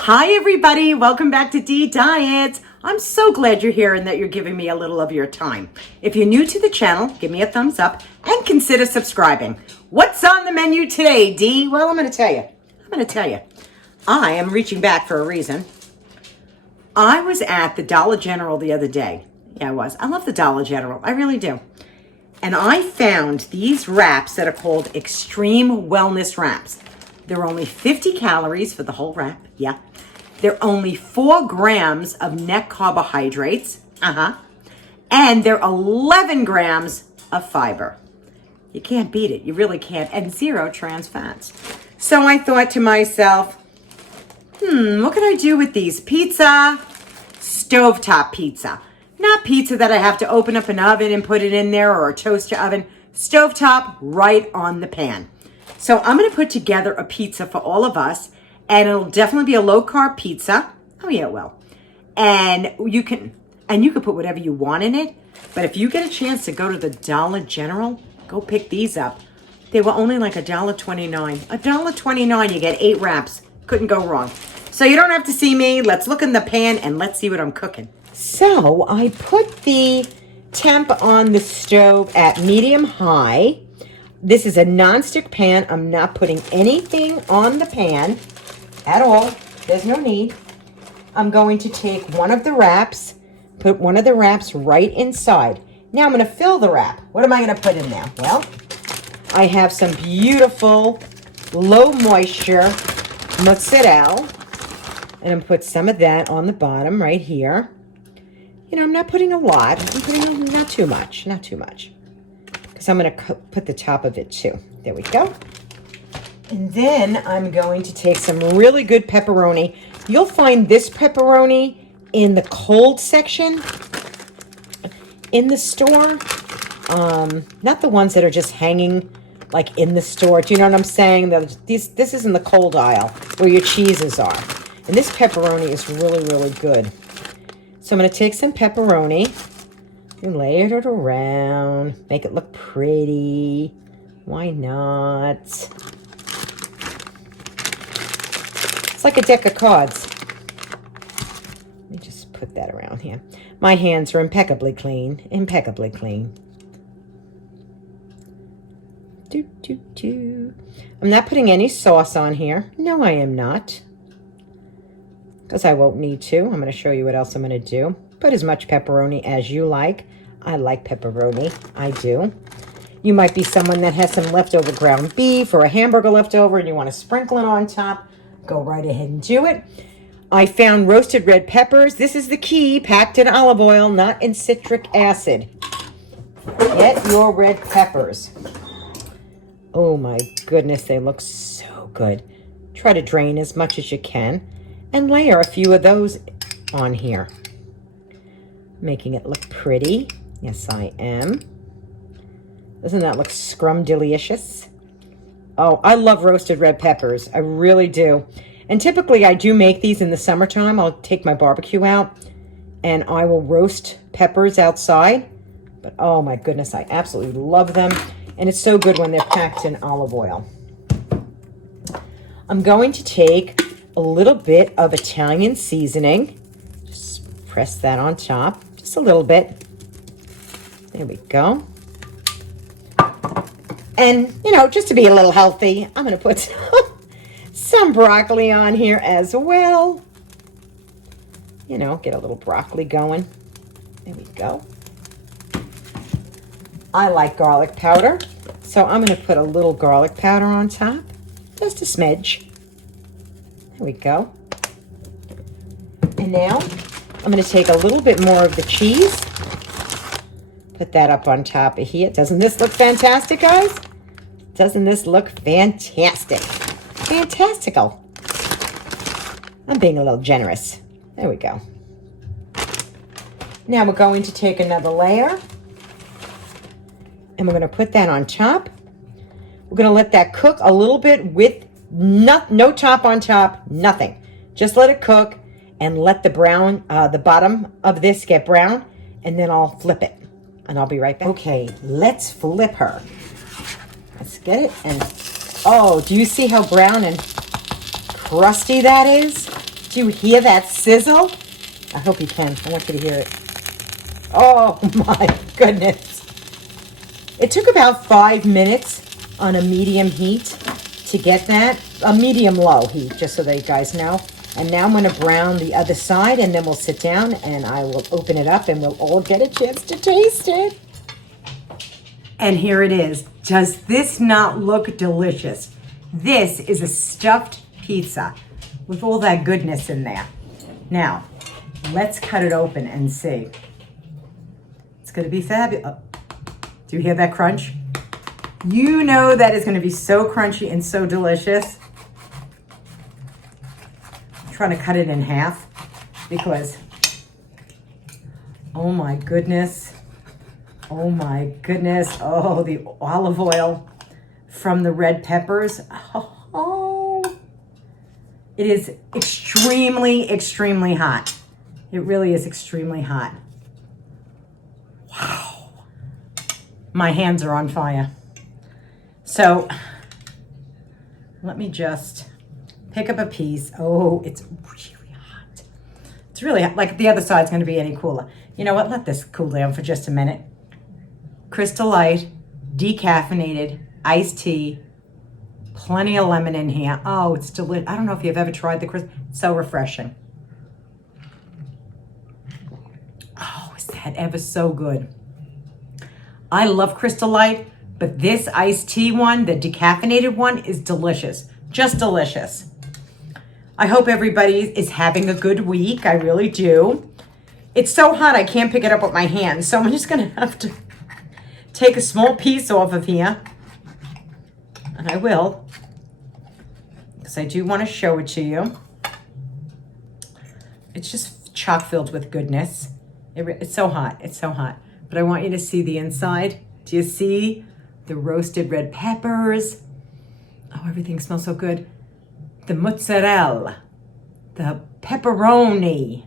Hi everybody, welcome back to Dee Diets. I'm so glad you're here and that you're giving me a little of your time. If you're new to the channel, give me a thumbs up and consider subscribing. What's on the menu today, Dee? Well, I'm going to tell you. I am reaching back for a reason. I was at the Dollar General the other day. Yeah, I was. I love the Dollar General. I really do. And I found these wraps that are called Extreme Wellness Wraps. They're only 50 calories for the whole wrap. Yeah. They're only 4 grams of net carbohydrates. And they're 11 grams of fiber. You can't beat it. You really can't. And 0 trans fats. So I thought to myself, what can I do with these? Pizza, stovetop pizza. Not pizza that I have to open up an oven and put it in there or a toaster oven. Stovetop right on the pan. So I'm going to put together a pizza for all of us, and it'll definitely be a low-carb pizza. Oh, yeah, it will. And you can put whatever you want in it. But if you get a chance to go to the Dollar General, go pick these up. They were only like $1.29. $1.29, you get 8 wraps. Couldn't go wrong. So you don't have to see me. Let's look in the pan and let's see what I'm cooking. So I put the temp on the stove at medium-high. This is a non-stick pan. I'm not putting anything on the pan at all. There's no need. I'm going to take one of the wraps, put one of the wraps right inside. Now I'm going to fill the wrap. What am I going to put in there? Well, I have some beautiful low moisture mozzarella, and I'm going to put some of that on the bottom right here. You know, I'm not putting a lot. I'm putting not too much, because I'm going to put the top of it too. There we go. And then I'm going to take some really good pepperoni. You'll find this pepperoni in the cold section in the store. Not the ones that are just hanging like in the store. Do you know what I'm saying? This is in the cold aisle where your cheeses are. And this pepperoni is really, really good. So I'm going to take some pepperoni and layer it around. Make it look pretty. Why not? It's like a deck of cards. Let me just put that around here. My hands are impeccably clean. Impeccably clean. I'm not putting any sauce on here. No, I am not. Because I won't need to. I'm going to show you what else I'm going to do. Put as much pepperoni as you like. I like pepperoni. I do. You might be someone that has some leftover ground beef or a hamburger leftover and you want to sprinkle it on top. Go right ahead and do it. I found roasted red peppers. This is the key. Packed in olive oil, not in citric acid. Get your red peppers. Oh my goodness, they look so good. Try to drain as much as you can. And layer a few of those on here. Making it look pretty. Yes, I am. Doesn't that look scrum-delicious? Oh, I love roasted red peppers. I really do. And typically I do make these in the summertime. I'll take my barbecue out and I will roast peppers outside. But oh my goodness, I absolutely love them. And it's so good when they're packed in olive oil. I'm going to take a little bit of Italian seasoning. Just press that on top. Just a little bit. There we go. And, you know, just to be a little healthy, I'm going to put some broccoli on here as well. You know, get a little broccoli going. There we go. I like garlic powder, so I'm going to put a little garlic powder on top. Just a smidge. There we go. And now I'm going to take a little bit more of the cheese. Put that up on top of here. Doesn't this look fantastic, guys? Doesn't this look fantastic? Fantastical. I'm being a little generous. There we go. Now we're going to take another layer. And we're going to put that on top. We're going to let that cook a little bit with no top on top, nothing. Just let it cook and let the bottom of this get brown, and then I'll flip it. And I'll be right back. Okay, let's flip her. Let's get it. And oh, do you see how brown and crusty that is? Do you hear that sizzle? I hope you can. I want you to hear it. Oh my goodness. It took about 5 minutes on a medium heat to get that. A medium-low heat, just so that you guys know. And now I'm going to brown the other side, and then we'll sit down, and I will open it up, and we'll all get a chance to taste it. And here it is. Does this not look delicious? This is a stuffed pizza with all that goodness in there. Now, let's cut it open and see. It's going to be fabulous. Oh, do you hear that crunch? You know that is going to be so crunchy and so delicious. I'm trying to cut it in half because, oh my goodness. Oh my goodness. Oh, the olive oil from the red peppers. Oh, it is extremely, extremely hot. It really is extremely hot. Wow. My hands are on fire. So let me just pick up a piece. Oh, it's really hot. It's really hot. Like the other side's going to be any cooler. You know what? Let this cool down for just a minute. Crystal Light, decaffeinated, iced tea, plenty of lemon in here. Oh, it's delicious. I don't know if you've ever tried the Crystal. It's so refreshing. Oh, is that ever so good? I love Crystal Light, but this iced tea one, the decaffeinated one, is delicious. Just delicious. I hope everybody is having a good week. I really do. It's so hot I can't pick it up with my hands, so I'm just going to have to take a small piece off of here. And I will, because I do want to show it to you. It's just chock filled with goodness. It's so hot. It's so hot. But I want you to see the inside. Do you see the roasted red peppers? Oh, everything smells so good. The mozzarella, the pepperoni.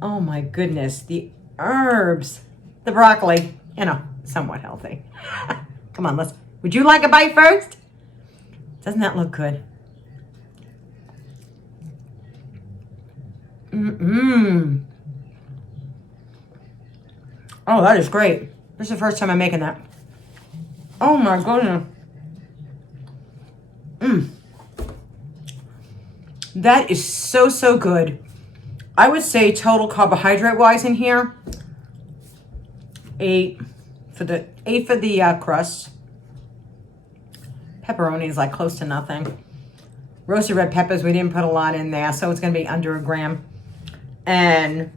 Oh my goodness, the herbs, the broccoli, you know, somewhat healthy. Come on, would you like a bite first? Doesn't that look good? Mm-mm. Oh, that is great. This is the first time I'm making that. Oh my goodness. That is so, so good. I would say total carbohydrate wise in here, 8 for the crust. Pepperoni is like close to nothing. Roasted red peppers, we didn't put a lot in there, so it's going to be under a gram. And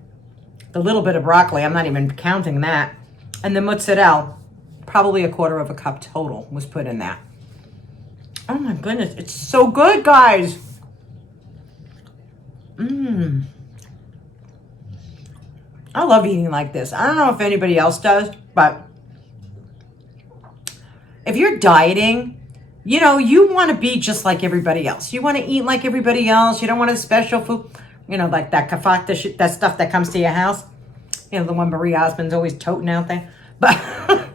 the little bit of broccoli, I'm not even counting that. And the mozzarella, probably 1/4 cup total was put in that. Oh my goodness, it's so good, guys. I love eating like this. I don't know if anybody else does, but if you're dieting, you know, you want to be just like everybody else. You want to eat like everybody else. You don't want a special food, you know, like that kafakta, that stuff that comes to your house. You know, the one Marie Osmond's always toting out there. But I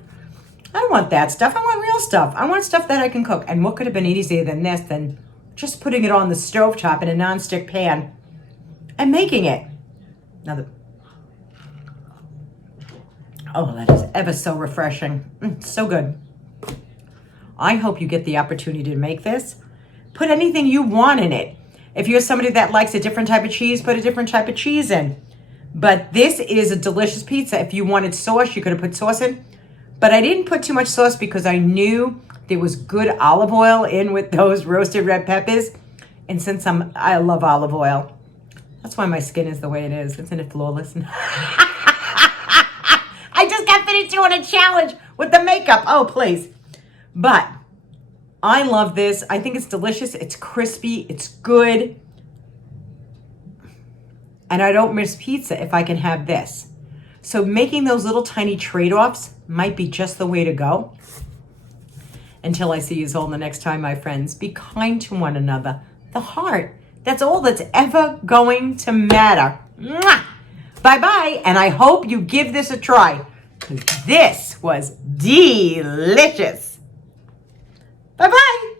don't want that stuff. I want real stuff. I want stuff that I can cook. And what could have been easier than this, than just putting it on the stovetop in a nonstick pan and making it. Now, oh, that is ever so refreshing. So good. I hope you get the opportunity to make this. Put anything you want in it. If you're somebody that likes a different type of cheese, put a different type of cheese in. But this is a delicious pizza. If you wanted sauce, you could have put sauce in. But I didn't put too much sauce because I knew there was good olive oil in with those roasted red peppers. And since I love olive oil, that's why my skin is the way it is. Isn't it flawless? I just got finished doing a challenge with the makeup. Oh, please. But I love this. I think it's delicious. It's crispy. It's good. And I don't miss pizza if I can have this. So making those little tiny trade-offs might be just the way to go. Until I see you all the next time, my friends, be kind to one another. The heart. That's all that's ever going to matter. Mwah! Bye-bye. And I hope you give this a try. This was delicious. Bye-bye.